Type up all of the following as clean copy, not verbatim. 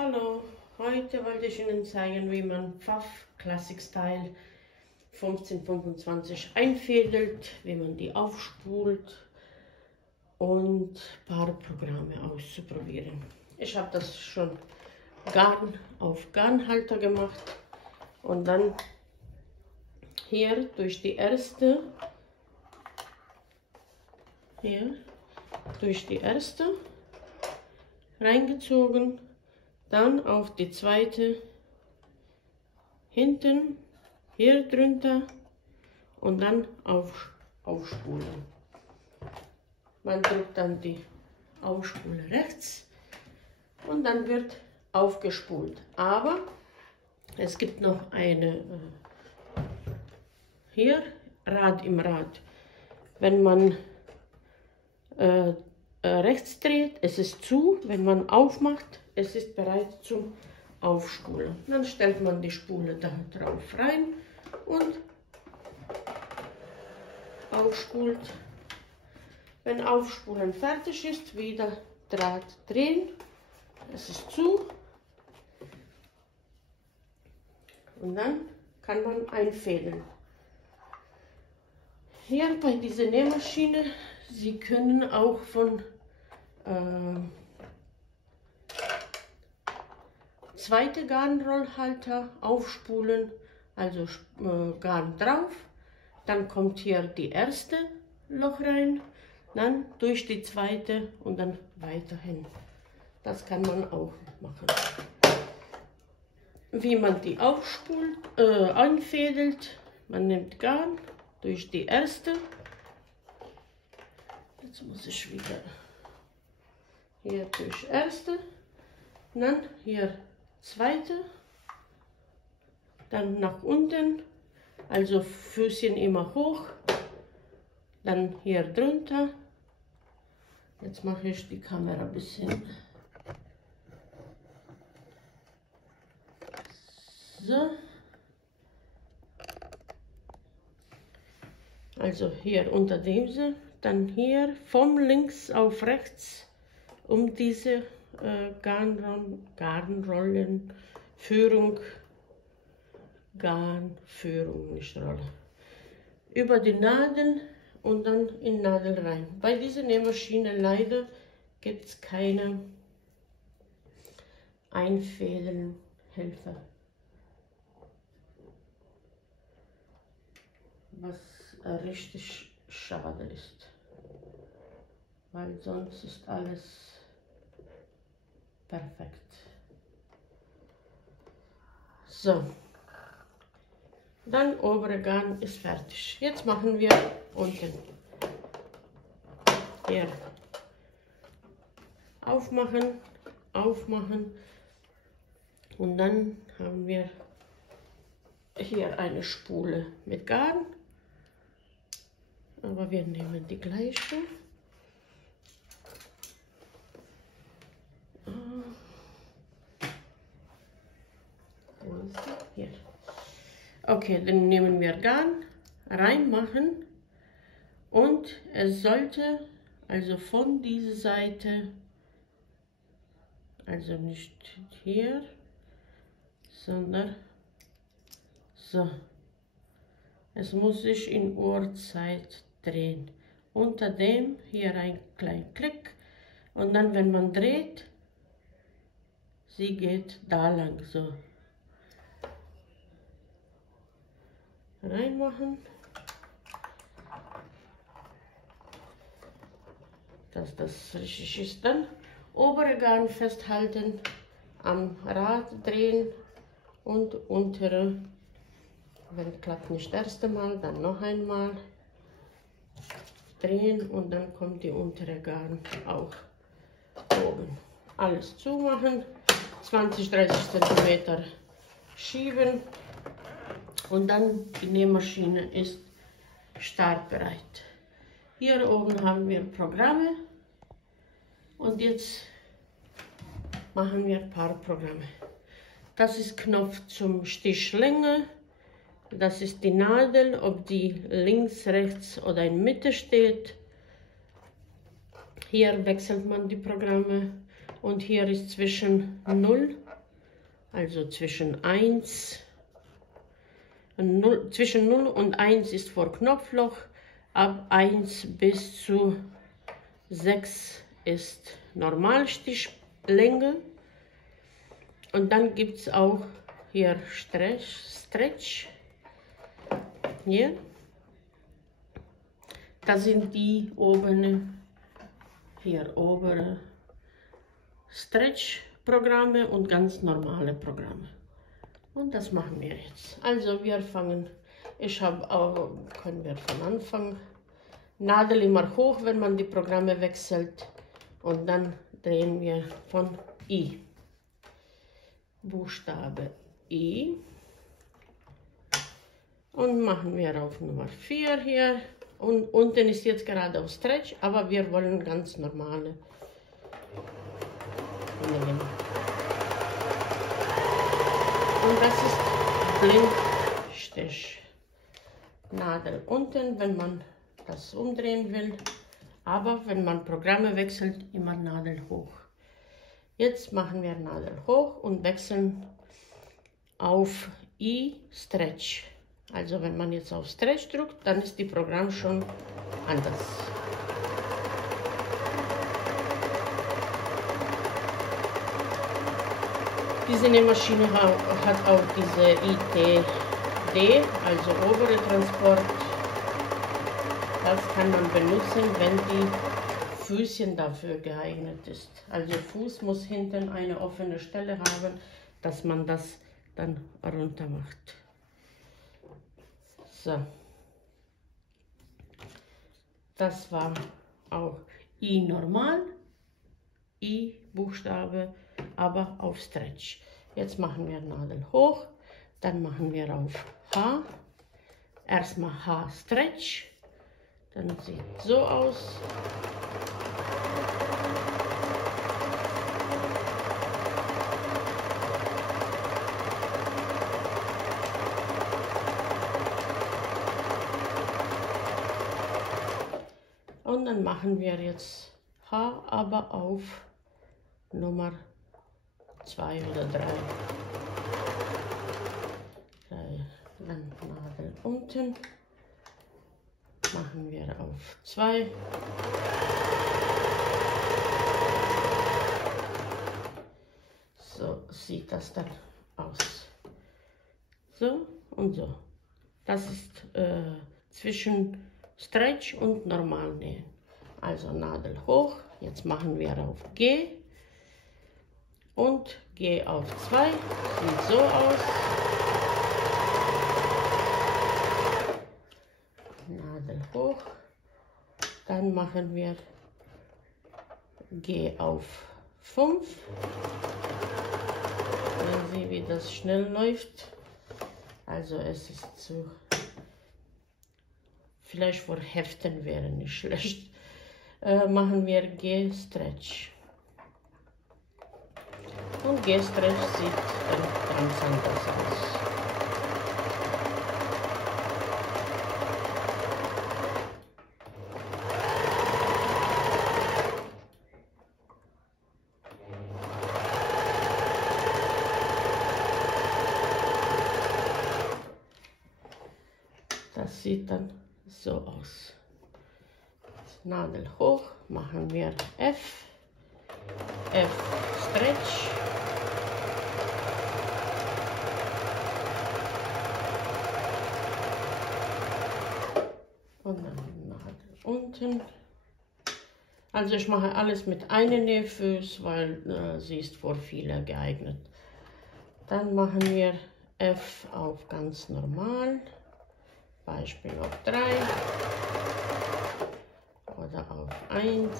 Hallo, heute wollte ich Ihnen zeigen, wie man Pfaff Classic Style 1525 einfädelt, wie man die aufspult und ein paar Programme auszuprobieren. Ich habe das schon Garn auf Garnhalter gemacht und dann hier durch die erste, reingezogen, dann auf die zweite, hinten, hier drunter und dann aufspulen. Man drückt dann die Aufspule rechts und dann wird aufgespult. Aber es gibt noch eine, hier, Rad im Rad. Wenn man rechts dreht, es ist zu, wenn man aufmacht, es ist bereit zum Aufspulen. Dann stellt man die Spule da drauf rein und aufspult. Wenn Aufspulen fertig ist, wieder Draht drehen, es ist zu und dann kann man einfädeln. Hier bei dieser Nähmaschine, Sie können auch von zweite Garnrollhalter aufspulen, also Garn drauf, dann kommt hier die erste Loch rein, dann durch die zweite und dann weiterhin. Das kann man auch machen. Wie man die aufspult, einfädelt, man nimmt Garn durch die erste. Jetzt muss ich wieder hier durch erste, dann hier zweite, dann nach unten, also Füßchen immer hoch, dann hier drunter. Jetzt mache ich die Kamera ein bisschen. So. Also hier unter diese, dann hier von links auf rechts um diese Garnrollenführung, nicht Rolle, über die Nadel und dann in Nadel rein. Bei dieser Nähmaschine leider gibt es keine Einfädelhilfe, was richtig schade ist, weil sonst ist alles perfekt. So, dann obere Garn ist fertig. Jetzt machen wir unten hier aufmachen und dann haben wir hier eine Spule mit Garn, aber wir nehmen die gleiche. Hier. Okay, dann nehmen wir Garn, reinmachen und es sollte also von dieser Seite, also nicht hier, sondern so, es muss sich in Uhrzeit drehen. Unter dem hier ein kleiner Klick und dann, wenn man dreht, sie geht da lang so. Reinmachen, dass das richtig ist. Dann obere Garn festhalten, am Rad drehen und untere, wenn klappt nicht das erste Mal, dann noch einmal drehen und dann kommt die untere Garn auch oben. Alles zumachen, 20-30 cm schieben. Und dann die Nähmaschine ist startbereit. Hier oben haben wir Programme und jetzt machen wir ein paar Programme. Das ist Knopf zum Stichlänge, das ist die Nadel, ob die links, rechts oder in Mitte steht. Hier wechselt man die Programme und hier ist zwischen 0 Also zwischen 0 und 1 ist vor Knopfloch, ab 1 bis zu 6 ist Normalstichlänge. Und dann gibt es auch hier Stretch. Hier. Das sind die oberen, hier obere Stretch-Programme und ganz normale Programme. Und das machen wir jetzt. Also wir fangen, können wir von Anfang, Nadel immer hoch, wenn man die Programme wechselt. Und dann drehen wir von I. Buchstabe I. Und machen wir auf Nummer 4 hier. Und unten ist jetzt gerade auf Stretch, aber wir wollen ganz normale nehmen. Und das ist Blindstich. Nadel unten, wenn man das umdrehen will. Aber wenn man Programme wechselt, immer Nadel hoch. Jetzt machen wir Nadel hoch und wechseln auf I-Stretch. Also wenn man jetzt auf Stretch drückt, dann ist die Programm schon anders. Diese Nähmaschine hat auch diese ITD, also obere Transport. Das kann man benutzen, wenn die Füßchen dafür geeignet ist. Also Fuß muss hinten eine offene Stelle haben, dass man das dann runter macht. So. Das war auch I normal, I Buchstabe, aber auf Stretch. Jetzt machen wir Nadel hoch, dann machen wir auf H. Erstmal H Stretch, dann sieht so aus. Und dann machen wir jetzt H, aber auf Nummer 2 oder 3. Dann Nadel unten. Machen wir auf 2. So sieht das dann aus. So und so. Das ist zwischen Stretch und normal nähen. Also Nadel hoch. Jetzt machen wir auf G. Und G auf 2. Sieht so aus. Nadel hoch. Dann machen wir G auf 5. Sehen Sie, wie das schnell läuft. Also es ist zu... Vielleicht vor Heften wäre nicht schlecht. Machen wir G-Stretch. Und G-Stretch sieht dann ganz anders aus. Das sieht dann so aus. Nadel hoch, machen wir F, F Stretch. Und dann Nadel unten. Also ich mache alles mit einem Nähfuß, weil sie ist für viele geeignet. Dann machen wir F auf ganz normal. Beispiel auf 3 oder auf 1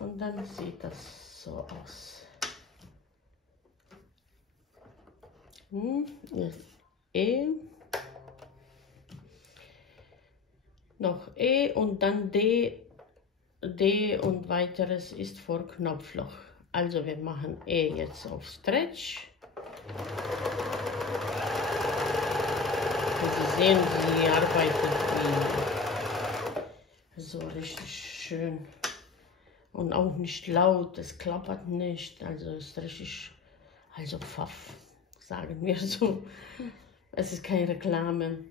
und dann sieht das so aus. Jetzt E, noch E und dann D, D und weiteres ist vor Knopfloch. Also wir machen E jetzt auf Stretch. Sie sehen, sie arbeitet wie so richtig schön. und auch nicht laut, es klappert nicht, also ist richtig, also Pfaff, sagen wir so. Es ist keine Reklame.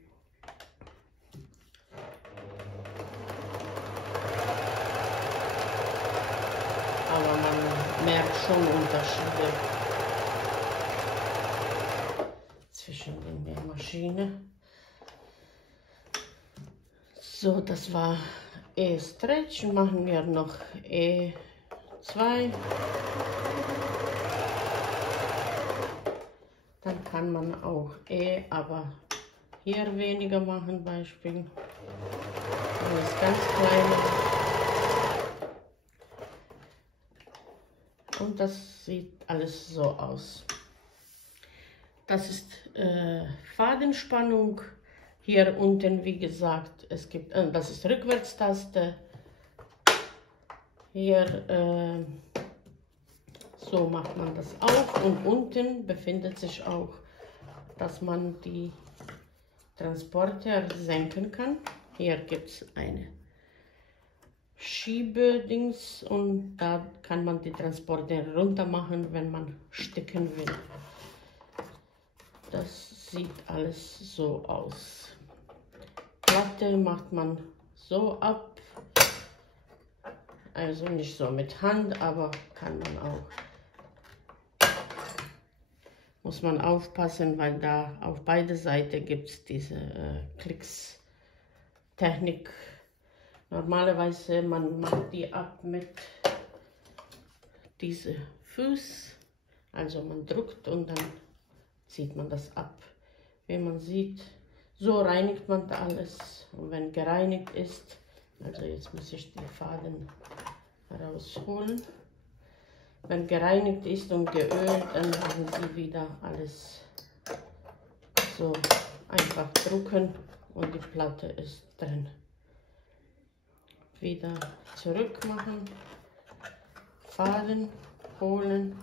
Aber man merkt schon Unterschiede zwischen den Nähmaschinen. So, das war E-Stretch. Machen wir noch E2. Dann kann man auch aber hier weniger machen, Beispiel. Das ganz kleine. Und das sieht alles so aus. Das ist Fadenspannung. Hier unten, wie gesagt, es gibt, das ist Rückwärtstaste. Hier so macht man das auf und unten befindet sich auch, dass man die Transporter senken kann. Hier gibt es eine Schiebedings und da kann man die Transporter runter machen, wenn man sticken will. Das sieht alles so aus. Platte macht man so ab, also nicht so mit Hand, aber kann man auch. Muss man aufpassen, weil da auf beide Seiten gibt es diese Klickstechnik. Normalerweise man macht die ab mit diesem Fuß, also man drückt und dann zieht man das ab. Wie man sieht, so reinigt man alles und wenn gereinigt ist, also jetzt muss ich die Faden rausholen. Wenn gereinigt ist und geölt, dann machen Sie wieder alles so einfach drücken und die Platte ist drin. Wieder zurück machen, Faden holen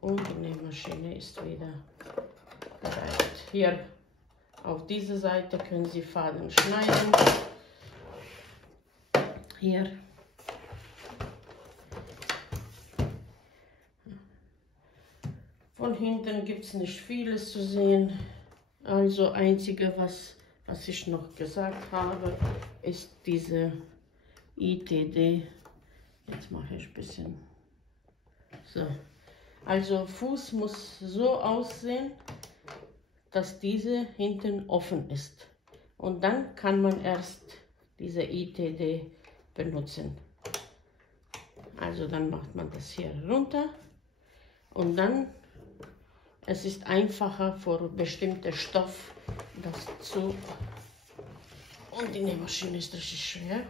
und die Nähmaschine ist wieder bereit. Hier auf diese Seite können Sie Faden schneiden. Hier. Von hinten gibt es nicht vieles zu sehen. Also einzige, was ich noch gesagt habe, ist diese ITD. Jetzt mache ich ein bisschen. So. Also Fuß muss so aussehen, dass diese hinten offen ist. Und dann kann man erst diese ITD benutzen. Also dann macht man das hier runter und dann, es ist einfacher für bestimmte Stoff das zu, und die Nähmaschine ist richtig schwer.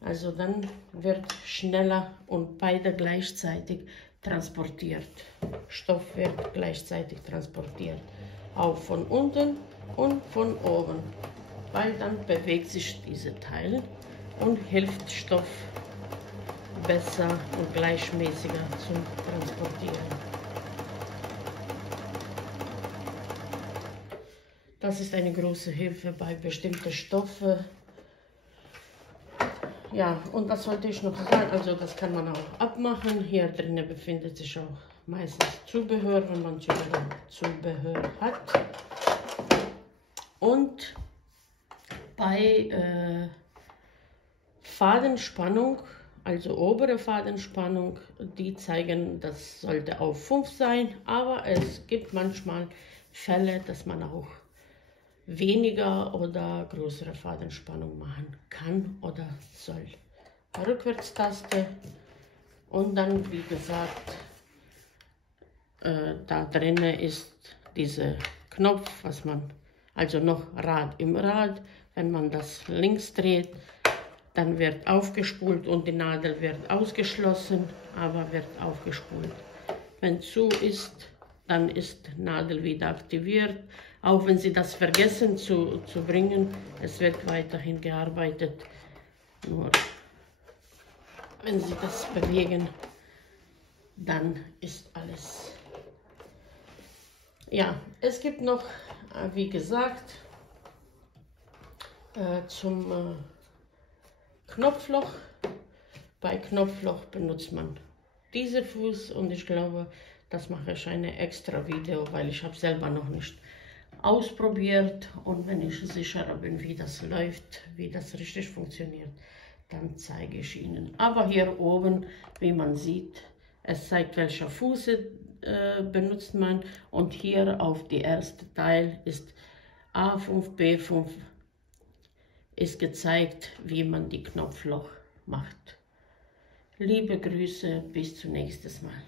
Also dann wird schneller und beide gleichzeitig transportiert. Stoff wird gleichzeitig transportiert. Auch von unten und von oben. Weil dann bewegt sich diese Teil und hilft Stoff besser und gleichmäßiger zu transportieren. Das ist eine große Hilfe bei bestimmten Stoffen. Ja, und was wollte ich noch sagen? Also das kann man auch abmachen. Hier drinnen befindet sich auch meistens Zubehör, wenn man Zubehör hat. Und bei Fadenspannung, also obere Fadenspannung, die zeigen, das sollte auf 5 sein. Aber es gibt manchmal Fälle, dass man auch weniger oder größere Fadenspannung machen kann oder soll. Rückwärtstaste und dann, wie gesagt, da drinnen ist dieser Knopf, was man, also noch Rad im Rad, wenn man das links dreht, dann wird aufgespult und die Nadel wird ausgeschlossen, aber wird aufgespult. Wenn zu ist, dann ist Nadel wieder aktiviert. Auch wenn Sie das vergessen zu bringen, es wird weiterhin gearbeitet. Nur wenn Sie das bewegen, dann ist alles. Ja, es gibt noch, wie gesagt, zum Knopfloch. Bei Knopfloch benutzt man diesen Fuß und ich glaube, das mache ich ein extra Video, weil ich habe selber noch nicht ausprobiert und wenn ich sicherer bin, wie das läuft, wie das richtig funktioniert, dann zeige ich Ihnen. Aber hier oben, wie man sieht, es zeigt, welcher Fuß benutzt man und hier auf die erste Teil ist A5, B5 ist gezeigt, wie man die Knopfloch macht. Liebe Grüße, bis zum nächsten Mal.